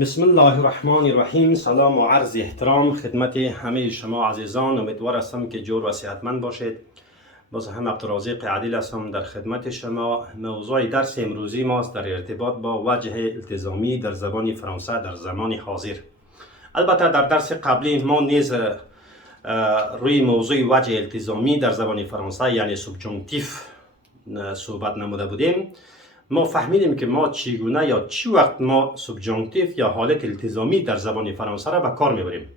بسم الله الرحمن الرحیم. سلام و عرض احترام خدمت همه شما عزیزان. امیدوار هستم که جور و صحتمند باشید. باز هم عبدالرازق عادل هستم در خدمت شما. موضوع درس امروزی ماست در ارتباط با وجه التزامی در زبان فرانسه در زمان حاضر. البته در درس قبلی ما نیز روی موضوع وجه التزامی در زبان فرانسه یعنی سوبجانکتیف صحبت نموده بودیم. ما فهمیدیم که ما چگونه یا چی وقت ما سوبجانکتیف یا حالت التزامی در زبان فرانسه را به کار میبریم.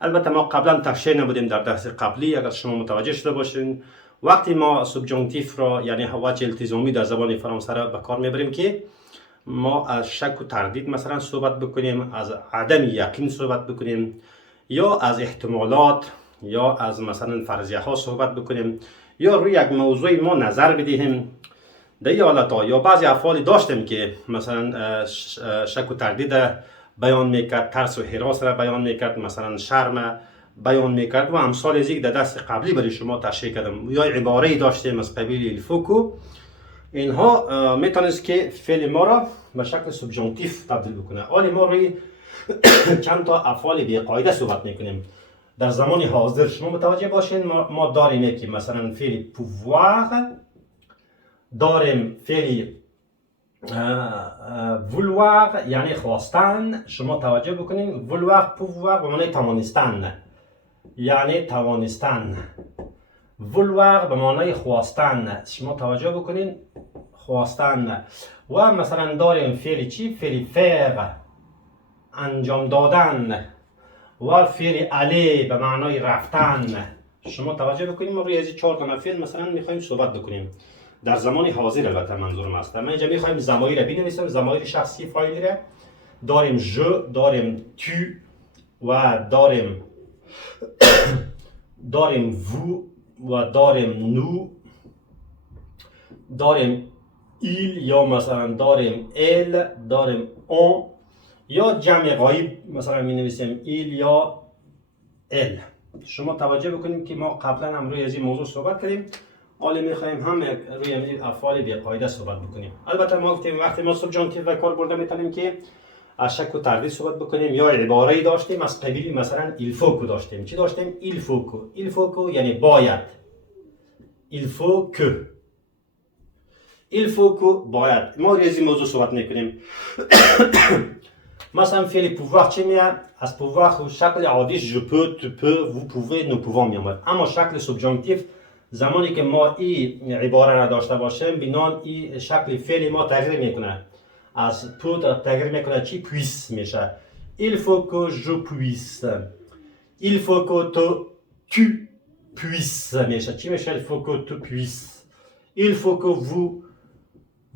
البته ما قبلا تشریح نمودیم در درس قبلی، اگر شما متوجه شده باشین، وقتی ما سوبجانکتیف را یعنی وجه التزامی در زبان فرانسه را به کار میبریم که ما از شک و تردید مثلا صحبت بکنیم، از عدم یقین صحبت بکنیم، یا از احتمالات یا از مثلا فرضیه ها صحبت بکنیم، یا روی یک موضوع ما نظر بدهیم. در این حالت ها یا بعضی افعال داشتیم که مثلا شک و تردید بیان میکرد، ترس و هراس را بیان میکرد، مثلا شرم بیان میکرد و امثال از یک در دست قبلی برای شما تشریح کردم. یا عباره داشتیم از قبیل الفوکو. اینها میتونست که فعل ما را به شکل سوبجانکتیف تبدیل بکنه. حالی ما روی چند تا افعال بی قاعده صحبت میکنیم. در زمان حاضر شما متوجه باشین ما داریم که مثلا فعل پووار، داریم فعل وولوار یعنی خواستن. شما توجه بکنین وولوار پووار به معنی توانستن یعنی توانستن، وولوار به معنی خواستن. شما توجه بکنین خواستن. و مثلا داریم فعل چی؟ فعل فیر انجام دادن و فعل الی به معنای رفتن. شما توجه بکنیم ما روی از 4 تا فعل مثلا میخوایم صحبت بکنیم در زمان حاضر. البته منظورم است ما اینجا میخوایم ضمایر را بنویسیم، ضمایر شخصی فاعلی را داریم جو، داریم تو و داریم وو و داریم نو، داریم ایل یا مثلا داریم ال، داریم اون، یا جمع غایب مثلا می نویسیم ایل یا ال. شما توجه بکنید که ما قبلا هم روی از این موضوع صحبت کردیم. حالا میخوایم هم روی این افعال بی قاعده صحبت بکنیم. البته ما گفتیم وقتی ما سوبجانکتیف و کار برده میتونیم که از شک و تردید صحبت بکنیم، یا عباره داشتیم از قبیل مثلا ایلفوکو داشتیم. چی داشتیم؟ ایلفوکو. ایلفوکو یعنی باید. ایلفوکو، ایلفوکو باید. ما روی این موضوع صحبت میکنیم. مثلا فعل پووار چی میاد؟ از پووار شکل عادیش جو peux, tu peux, vous pouvez, nous pouvons میامد. اما شکل سوبجانکتیف زمانی که ما این عباره را داشته باشیم بینان این شکل فعل ما تغییر میکنه. از پود تغییر میکنه چی؟ پویس میشه. Il faut que je puisse. Il faut que tu puisses میشه. چی میشه؟ Il faut que tu puisses. Il faut que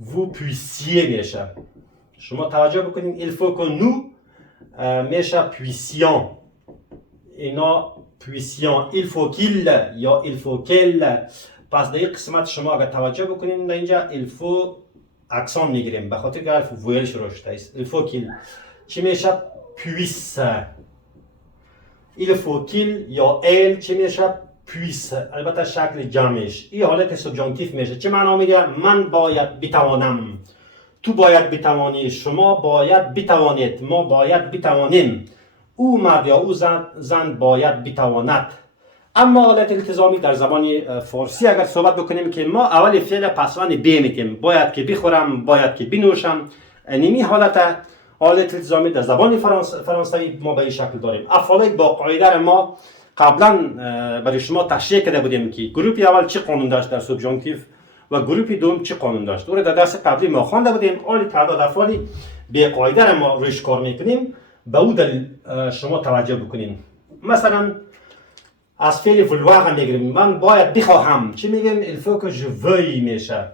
vous puissiez میشه. شما توجه بکنید il faut que nous میشه puissions. اینا puissions. il faut qu'il یا il faut qu'elle. پس در این قسمت شما اگر توجه بکنید در اینجا il faut اکسان میگیریم به خاطر که حرف ویل شروع شده است. il faut qu'il چی میشه؟ puisse. il faut qu'il یا elle چی میشه؟ puisse. البته شکل جمعش این حالت سوبجانکتیف میشه. چه معنا میده؟ من باید بتوانم، تو باید بتوانی، شما باید بتوانید، ما باید بتوانیم، او مرد یا او زن باید بتواند. اما حالت التزامی در زبان فارسی اگر صحبت بکنیم که ما اول فعل پسوند ب میگیم، باید که بخورم، باید که بنوشم. اینمی حالت التزامی در زبان فرانسوی ما به این شکل داریم. افعال با قاعده ما قبلا برای شما تشریح کرده بودیم که گروه اول چه قانون داشت در سوبجانکتیف و گروه دوم چه قانون داشت. اون در درس قبلی ما خوانده بودیم. حال تعداد افعال به قاعده ما روش کار میکنیم. به او دلیل شما توجه بکنیم. مثلا از فعل vouloir میگیریم، من باید بخواهم. چی میگیم؟ il faut que je veuille میشه.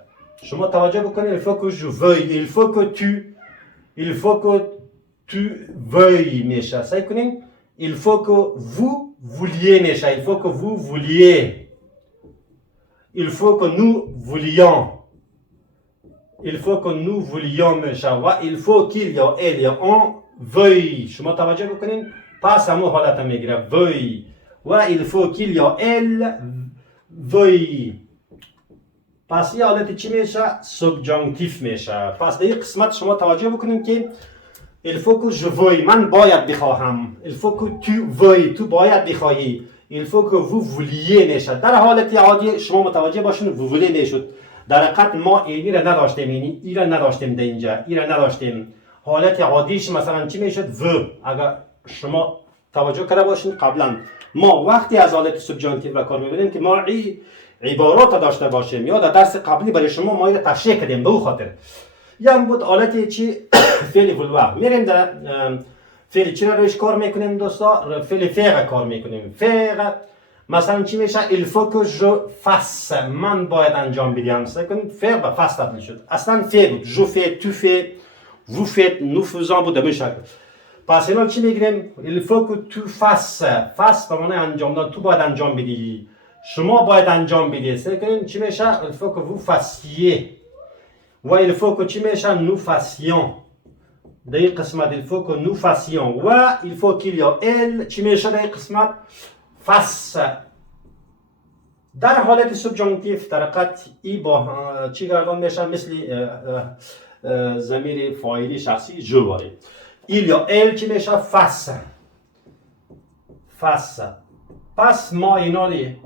شما توجه بکنید il faut que je veuille، il faut que tu veuilles میشه. سعی کنیم il faut que vous vouliez میشه. il faut que vous vouliez. il faut que nous voulions. il faut que nous voulions میشه. و il faut qu'il یا elle یا on veuille. شما توجه بکنید پس همون حالت میگیره veuille. و il faut qu'il یا elle veuille. پس این حالت چی میشه؟ سوبجانکتیف میشه. پس در این قسمت شما توجه بکنید که il faut que je veuille من باید بخواهم il faut que tu veuilles تو باید بخواهی il faut que vous vouliez میشد. در حالت عادی شما متوجه باشین vous voulez میشد. در حقیقت ما اینی را نداشتیم، این را نداشتیم در اینجا، این را نداشتیم. حالت عادیش مثلا چی میشد؟ و. اگر شما توجه کرده باشین قبلا ما وقتی از حالت سوبژانتیو و کار میبریم که ما عبارات داشته باشیم، یا در درس قبلی برای شما ما اینو تشریح کردیم به او خاطر. یا بود حالت چی فعل ولوار. میریم در فعل چی را روش کار میکنیم دوستا؟ فعل فعل کار میکنیم. فعل مثلا چی میشه؟ il faut que je fasse، من باید انجام بدم. سکن فعل با فاس تبدیل شد. اصلا فعل بود. je fais، tu fais، vous faites، nous faisons بود به شکل. پس اینا چی میگیم؟ il faut que tu fasses. فاس به معنی انجام دادن. تو باید انجام بدی. شما باید انجام بدید. سکن چی میشه؟ il faut que vous fassiez. و il faut que چی میشه؟ nous fassions. در این قسمت il faut que nous fassions. و il faut qu'il y a elle چی میشه در این قسمت؟ فاس. در حالت سوبژانتیو در حقیقت ای با چی گردان میشه؟ مثل ضمیر فاعلی شخصی جو باره. il y a elle چی میشه؟ فاس. فاس. پس ما اینا لی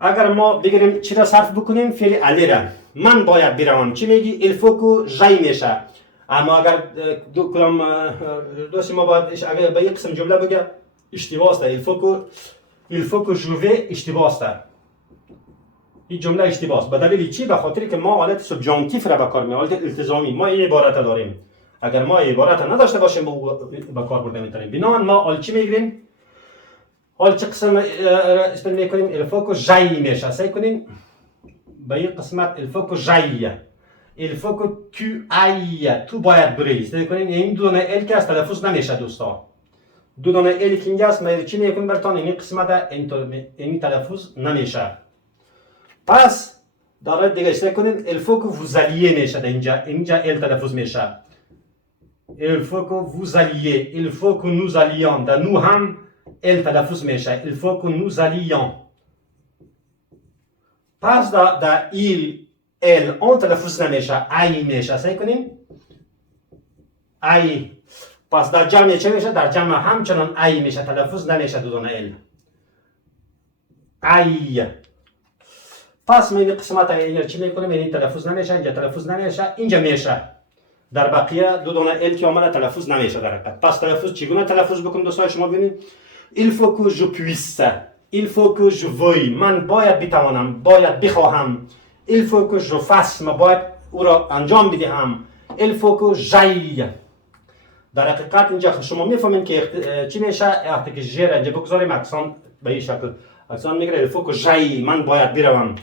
اگر ما بگیریم چی را صرف بکنیم؟ فعل علی را. من باید بروم چی میگی؟ il faut que j'aille میشه. اما اگر دوستی ما باید اگر به یک قسم جمله بگه اشتباه است. il faut que je vais اشتباه است. این جمله اشتباه است. به دلیل چی؟ به خاطری که ما حالت سوبژانتیو را به کار می‌بریم، حالت التزامی. ما این عبارت داریم. اگر ما عبارت نداشته باشیم به کار برده میتونیم. بنابراین ما حال چی میگیریم؟ حال چه قسم اسپل میکنیم؟ il faut que j'aille میشه. سعی کنیم به این قسمت il faut que j'aille. il faut que tu ailles. تو باید بری. سعی کنیم این دو دانه ال که از تلفظ نمیشه دوستا. دو دانه ال که اینجا است ما چی میکنیم براتون؟ این قسمت این تلفظ نمیشه. پس در دیگه سعی کنیم il faut que vous alliez میشه. اینجا ال تلفظ میشه. il faut que vous alliez. il faut que nous allions. در نو هم ال تلفظ میشه. il faut que nous allions. پس در il ال اون تلفظ نمیشه. ای میشه. سعی کنیم ای. پس در جمع چه میشه؟ در جمع همچنان ای میشه. تلفظ نمیشه دو دانه ال. ای. پس ما این قسمت اینجا چی میکنیم؟ این تلفظ نمیشه. اینجا تلفظ نمیشه. اینجا میشه. در بقیه دو دانه ال که آمده تلفظ نمیشه در حقیقت. پس تلفظ چگونه تلفظ بکنیم دوستان شما ببینید؟ il faut que je puisse. il faut que je veuille. من باید بتوانم. باید بخواهم. il faut que je fasse. من باید او را انجام بدهم. il faut que j'aille. در حقیقت اینجا شما میفهمین که چی میشه؟ وقتی که ژ اینجا بگذاریم اکسان به این شکل اکسان میگیره. il faut que j'aille. من باید بروم.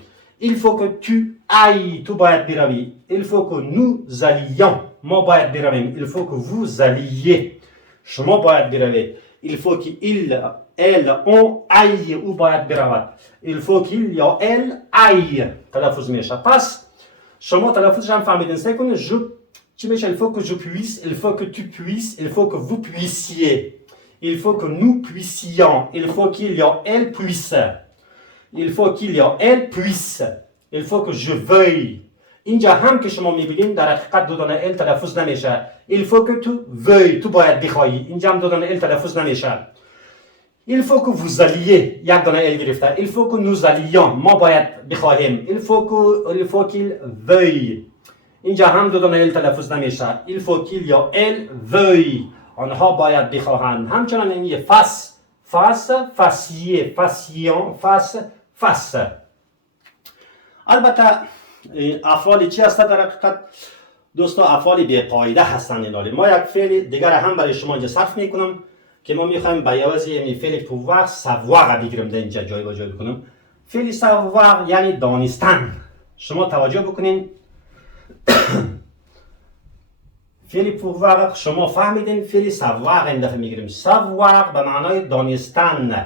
il faut que tu ailles. تو باید بروی. il faut que nous allions. ما باید برویم. il faut que vous alliez. شما باید بروید. il faut qu'il elle on aille. او باید برود. il faut qu'il y a elle aille. تلفظ میشه. پس شما تلفظش هم فهمیدین. سعی کنید چی میشه؟ il faut que je puisse. il faut que tu puisses. il faut que vous puissiez. il faut que nous puissions. il faut qu'il y a elle puisse. il faut qu'il y a elle puisse. il faut que je veuille. اینجا هم که شما میبینید در حقیقت دو دانه ال تلفظ نمیشه. il faut que tu veuilles. تو باید بخواهی. اینجا هم دو دانه ال تلفظ نمیشه. il faut que vous alliez. یک دانه ال گرفته. il faut que nous allions. ما باید بخواهیم. il faut qu'il veuille. اینجا هم دو دانه ال تلفظ نمیشه. il faut qu'il y a elle veuille. آنها باید بخواهند. همچنان این فاس، فاس، فاسیه، فاسیون، فاس، فاس. البته افعال چی هست در حقیقت دوستا؟ افعال بی قاعده هستند اینا. ما یک فعل دیگر هم برای شما اینجا صرف میکنم که ما میخوایم به عوض این فعل pouvoir savoir بگیریم در اینجا جای با جای بکنم. فعل savoir یعنی دانستن. شما توجه بکنین فعل pouvoir شما فهمیدین فعل savoir این دفعه میگیریم. savoir به معنای دانستن.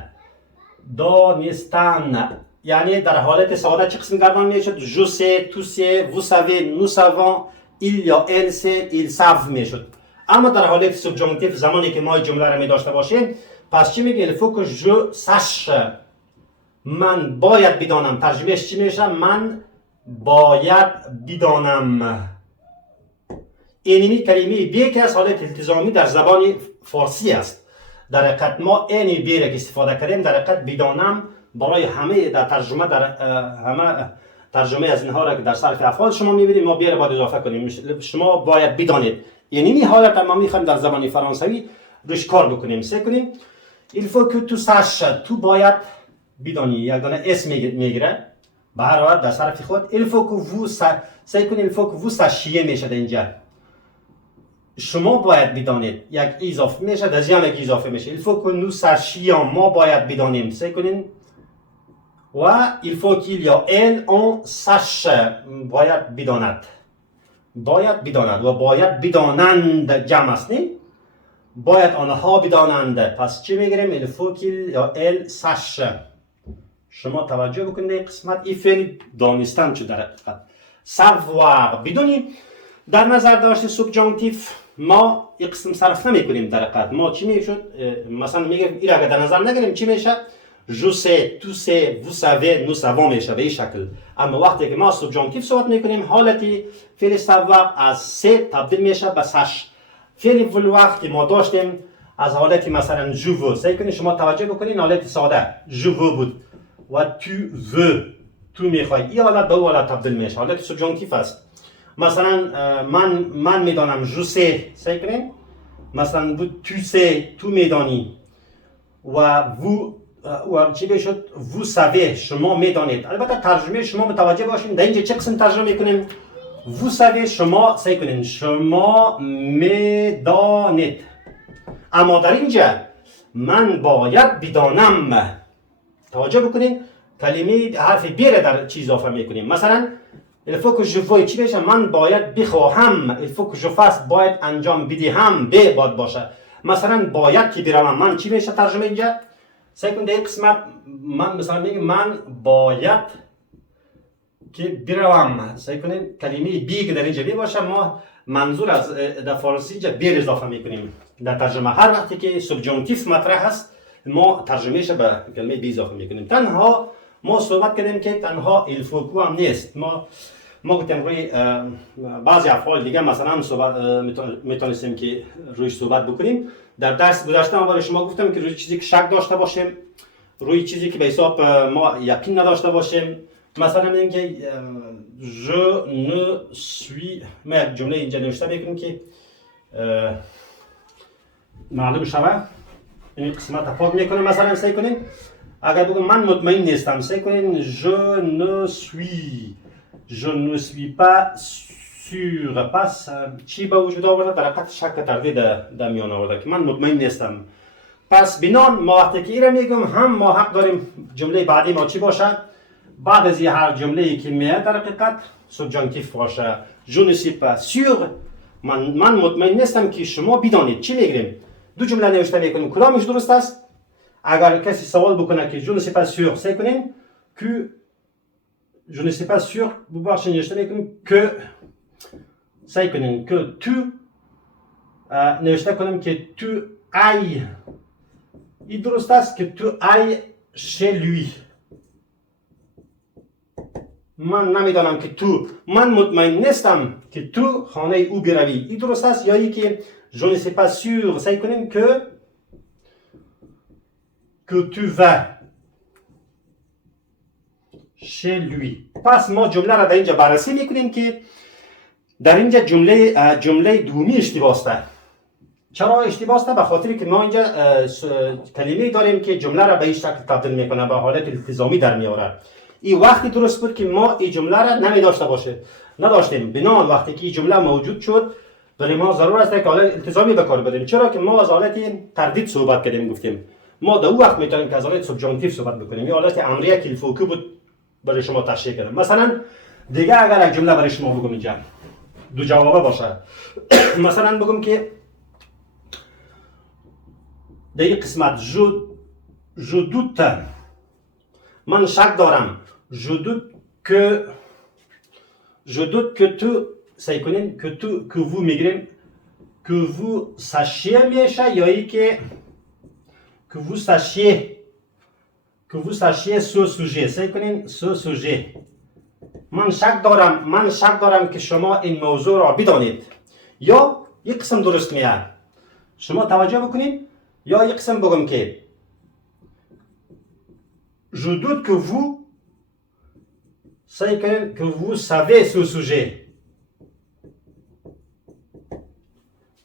دانستن یعنی در حالت ساده چه قسم گردان میشد؟ je sais, tu sais, vous savez, nous savons, il y a, elle sait, ils savent میشد. اما در حالت سوبژانتیو زمانی که ما جمله را می داشته باشیم پس چی میگه؟ il faut que je sache. من باید بدانم. ترجمهش چی میشه؟ من باید بدانم. اینمی کلمه بی که از حالت التزامی در زبان فارسی است. در حقیقت ما این بی را که استفاده کردیم در حقیقت بدانم برای همه در ترجمه همه ترجمه از اینها را که در صرف افعال شما میبینید ما بی را باید اضافه کنیم. شما باید بدانید اینمی حالت ما میخوایم در زبان فرانسوی روش کار بکنیم. سعی کنیم il faut que tu saches تو باید بدانی یک دانه اسم میگیره به هر حال در صرف خود il faut que vous سعی کنید il faut que vous sachiez میشه اینجا شما باید بدانید یک اضافه میشه در جمع یک اضافه میشه il faut que nous sachions ما باید بدانیم سعی کنید و il faut qu'il y a elle on sache باید بداند و باید بدانند جمع است نه باید آنها بدانند پس چی میگیریم il faut qu'il y a elle sache شما توجه بکنید این قسمت این فعل دانستن چه در حقیقت savoir بدونی در نظر داشته سوبجانکتیو ما این قسم صرف نمی کنیم در حقیقت ما چی میشد مثلا میگیم این اگر در نظر نگیریم چی میشه je sais tu sais vous savez nous savons میشه به این شکل اما وقتی که ما سوبجانکتیو صحبت میکنیم حالتی فعل savoir از se تبدیل میشه به sache فعل vouloir که ما داشتیم از حالتی مثلا je veux سعی کنید شما توجه بکنید حالت ساده je veux بود و tu veux تو میخوای این حالت به حالت تبدیل میشه حالت سوبجانکتیو است مثلا من میدانم je sais سعی کنید مثلا tu sais تو میدانی و vous و چی بشد vous savez شما میدانید البته ترجمه شما متوجه باشین در اینجا چه قسم ترجمه میکنیم vous savez شما سعی کنید شما میدانید اما در اینجا من باید بدانم توجه بکنید کلمه حرف بیره در چیز اضافه میکنیم مثلا il faut que je veuille چی بشه من باید بخواهم il faut que je fasse باید انجام بدهم به باید باشه مثلا باید که بروم من چی میشه ترجمه اینجا سعی کنید این قسمت من مثلا میگم من باید که بروم سعی کنید کلمه بی که در اینجا بی باشه ما منظور از در فارسی اینجا بیر اضافه میکنیم در ترجمه هر وقتی که سوبجانکتیو مطرح هست ما ترجمهش به کلمه بی اضافه میکنیم تنها ما صحبت کردیم که تنها il faut هم نیست ما گفتیم روی بعضی افعال دیگه مثلا میتونستیم که رویش صحبت بکنیم در درس گذشته ما برای شما گفتم که روی چیزی که شک داشته باشیم روی چیزی که به حساب ما یقین نداشته باشیم مثلا میگیم که je ne suis ما یک جمله اینجا نوشته میکنیم که معلوم شود این قسمت پاک میکنیم مثلا سعی کنیم اگر بگم من مطمئن نیستم سعی کنیم je ne suis pas sûr پس چی به وجود آورده در حقیقت شک تردید در میان آورده که من مطمئن نیستم پس بنان ما وقتی که این را میگم هم ما حق داریم جمله بعدی ما چی باشه بعد از هر جمله که میاد در حقیقت سوبجانکتیو باشه je ne suis pas sûr من مطمئن نیستم که شما بدانید چی میگیم دو جمله نوشته میکنیم کدامش درست است اگر کسی سوال بکنه که je ne suis pas sûr سعی کنیم که je ne suis pas sûr ببخشید نوشته میکنیم که سعی کنیم که تو نوشته کنیم که تو ای این درست است که تو ای chez lui من نمیدانم که تو من مطمئن نیستم که تو خانه او بروی این درست است یا ای که je ne suis pas sûr سعی کنیم که tu vas chez lui پس ما جمله را در اینجا بررسی میکنیم که در اینجا جمله دومی اشتباه است چرا اشتباه است به خاطر که ما اینجا کلمه داریم که جمله را به این شکل تبدیل میکنه به حالت التزامی در میاره این وقتی درست بود که ما این جمله را نداشتیم بنان وقتی که این جمله موجود شد برای ما ضرور است که حالت التزامی به کار ببریم چرا که ما از حالت تردید صحبت کردیم گفتیم ما در اون وقت میتونیم که از حالت سوبجانکتیو صحبت بکنیم این حالت امریه که الفوکو بود برای شما تشریح کردم مثلا دیگه اگر یک جمله برای شما بگم اینجا دو جوابه باشه مثلا بگم که در این قسمت je doute من شک دارم je doute que tu سعی کنین که vous میگیریم که vous sachiez میشه یا ای که que vous sachiez ce sujet سعی کنین ce sujet من شک دارم که شما این موضوع را بدانید یا یک قسم درست میاد. شما توجه بکنید. یا یک قسم بگم که je doute que vous سعی کنید که vous savez ce sujet.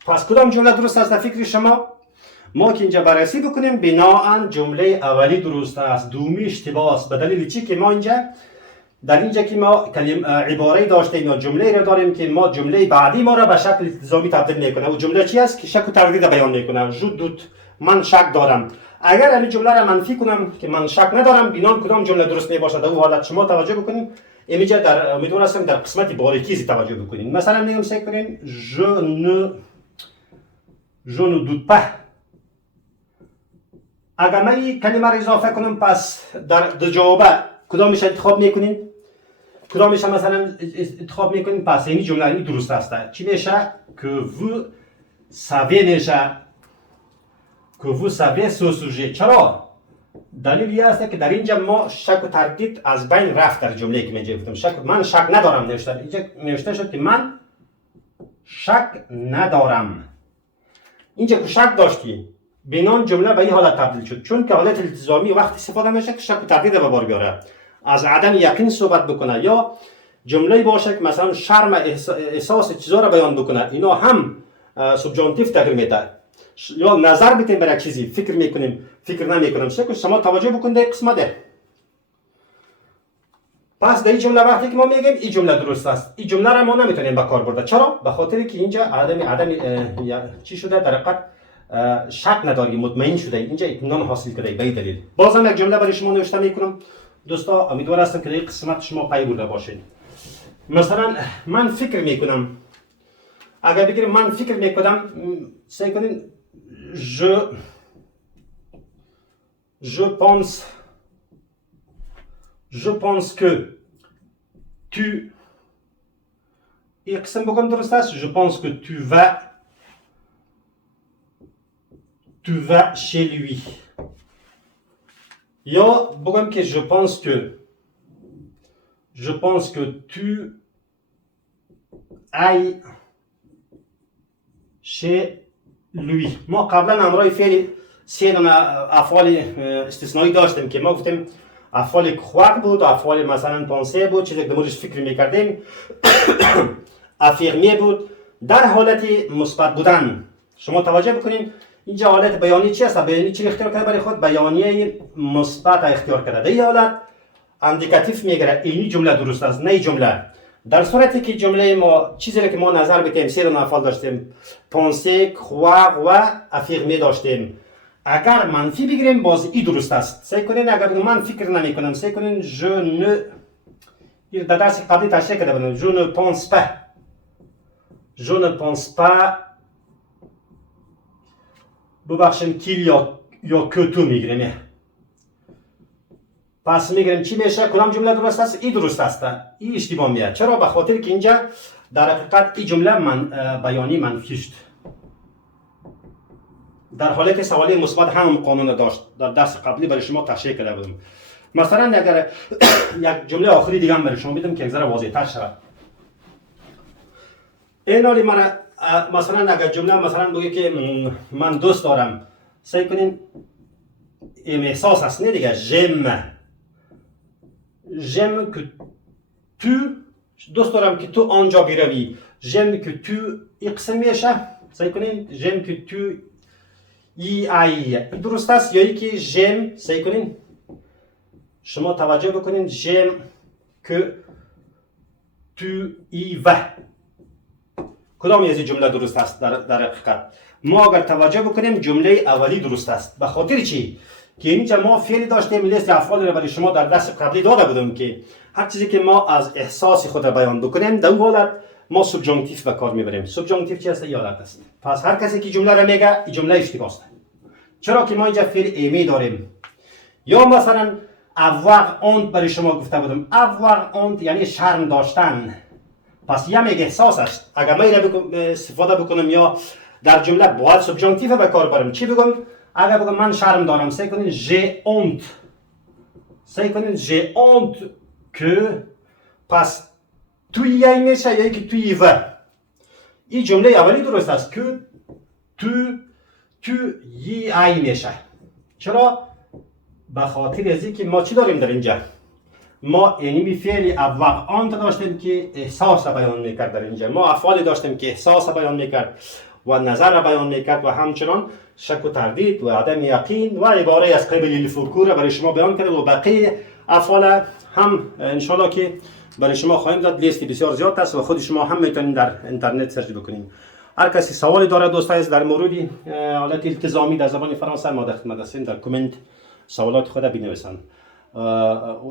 پس کدام جمله درست است در فکر شما؟ ما که اینجا بررسی بکنیم بناهن جمله اولی درست است، دومی اشتباه است. به دلیل چی که ما اینجا در اینجا که ما عباره داشتیم یا جمله را داریم که ما جمله بعدی ما را به شکل التزامی تبدیل میکنه. و جمله چی است که شک و تردید بیان میکنه. je doute من شک دارم. اگر این جمله را منفی کنم که من شک ندارم بنان کدام جمله درست می باشد. در اون حالت شما توجه بکنید. اینجا در امیدوار هستم در قسمت باریکی توجه بکنید. مثلا میگم سعی کنین je ne doute pas. اگر من این کلمه را اضافه کنم پس در جواب کدامش انتخاب میکنین؟ کدامش مثلا انتخاب میکنین؟ پس این جمله این درست است. چی میشه؟ که vous savez میشه. که vous savez ce sujet. چرا؟ دلیل است که در اینجا ما شک و تردید از بین رفت. در جمله که میگه گفتم من شک ندارم نوشته. اینجا نوشته شد که من شک ندارم. اینجا که شک داشتی بنان جمله به این حالت تبدیل شد. چون که حالت التزامی وقتی استفاده میشه که شک و تردید به بار بیاره. از عدم یقین صحبت بکنه یا جمله باشه که مثلا شرم احساس چیزا را بیان بکنه. اینا هم سوبجانتیو تغییر میده. یا نظر بدیم برای چیزی فکر میکنیم فکر نمیکنم. شما توجه بکنید قسمت ده. پس در این جمله وقتی که ما میگیم این جمله درست است. این جمله را ما نمیتونیم به کار برده. چرا؟ به خاطر که اینجا عدم چی شده در حقیقت شک نداری، مطمئن شده، اینجا اطمینان حاصل کرده. به این دلیل بازم یک جمله برای شما نوشته میکنم. دوستا امیدوار هستم که در این قسمت شما پی برده باشید. مثلا من فکر میکنم. اگر بگیرم من فکر میکنم سعی کنین je pense que tu یک قسم بگم درست است. je pense que tu vas chez lui. یا بگم که je pense que tu ailles chez lui. ما قبلا امرای فعل سه دونه افعال استثنایی داشتیم که ما گفتیم افعال خواک بود، افعال مثلا پانسه بود، چیزی که در موردش فکر میکردیم افرمی بود. در حالت مثبت بودن شما توجه بکنید اینجا حالت بیانی چی است؟ بیانی چی اختیار کرده برای خود؟ بیانیه مثبت اختیار کرده. در این حالت اندیکاتیو میگیره. این جمله درست است نه جمله. در صورتی که جمله ما چیزی که ما نظر بکنیم سه دونه افعال داشتیم پانسه، خواک و افرمی داشتیم. اگر منفی بگیریم باز این درست است. سعی کنین اگر من فکر نمی کنم سعی کنین je ne در درس قبلی تشریح کرده بودم je ne pense pas ببخشیم qu'il یا que tu میگیریم. پس میگیریم چی میشه؟ کدام جمله درست است؟ این درست است. این اشتباه میاد. چرا؟ به خاطر که اینجا در حقیقت این جمله بیانی منفی است. در حالت سوالی مثبت هم قانون داشت. در درس قبلی برای شما تشریح کرده بودم. مثلا اگر یک جمله آخری دیگه هم برای شما میدم که یک ذره واضح‌تر شود. این حالی مثلا اگر جمله مثلا بگه که من دوست دارم سعی کنین این احساس است نه دیگه j'aime que tu دوست دارم که تو آنجا بروی. j'aime que tu این قسم میشه سعی کنین j'aime que tu ای درست است یا که j'aime سعی کنین شما توجه بکنین j'aime que tu y vas. کدام از این جمله درست است؟ در حقیقت ما اگر توجه بکنیم جمله اولی درست است. به خاطر چی؟ که اینجا ما فعلی داشتیم لیست افعال را برای شما در درس قبلی داده بودم که هر چیزی که ما از احساس خود را بیان بکنیم در اون حالت ما سوبجانکتیو به کار میبریم. سوبجانکتیو چی است؟ یادت است. پس هر کسی که جمله را میگه این جمله اشتباه است. چرا که ما اینجا فعل ایمی داریم. یا مثلا avoir honte برای شما گفته بودم. avoir honte یعنی شرم داشتن. پس یا میگه احساس است. اگر من استفاده بکنم یا در جمله باید سوبجانکتیو به کار برم چی بگم؟ اگر بگم من شرم دارم سعی کنین j'ai honte. سعی کنین j'ai honte که پس توی یای میشه یا که توی و این جمله اولی درست است که تو یی ای میشه. چرا؟ به خاطر از اینکه ما چی داریم در اینجا؟ ما اینی فعل اول آن داشتیم که احساس را بیان میکرد. در اینجا ما افعال داشتیم که احساس را بیان میکرد و نظر را بیان میکرد و همچنان شک و تردید و عدم یقین و عباره از قبل الفکور را برای شما بیان کرد و بقیه افعال هم انشالله که برای شما خواهیم داد. لیستی بسیار زیاد است و خود شما هم میتونید در اینترنت سرچ بکنید. هر کسی سوالی داره دوستای در مورد حالت التزامی در زبان فرانسه ما در خدمت هستیم. در کامنت سوالات خود بنویسند.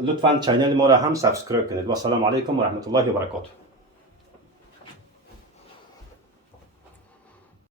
لطفاً چینل ما را هم سابسکرایب کنید و السلام علیکم و رحمت الله و برکاته.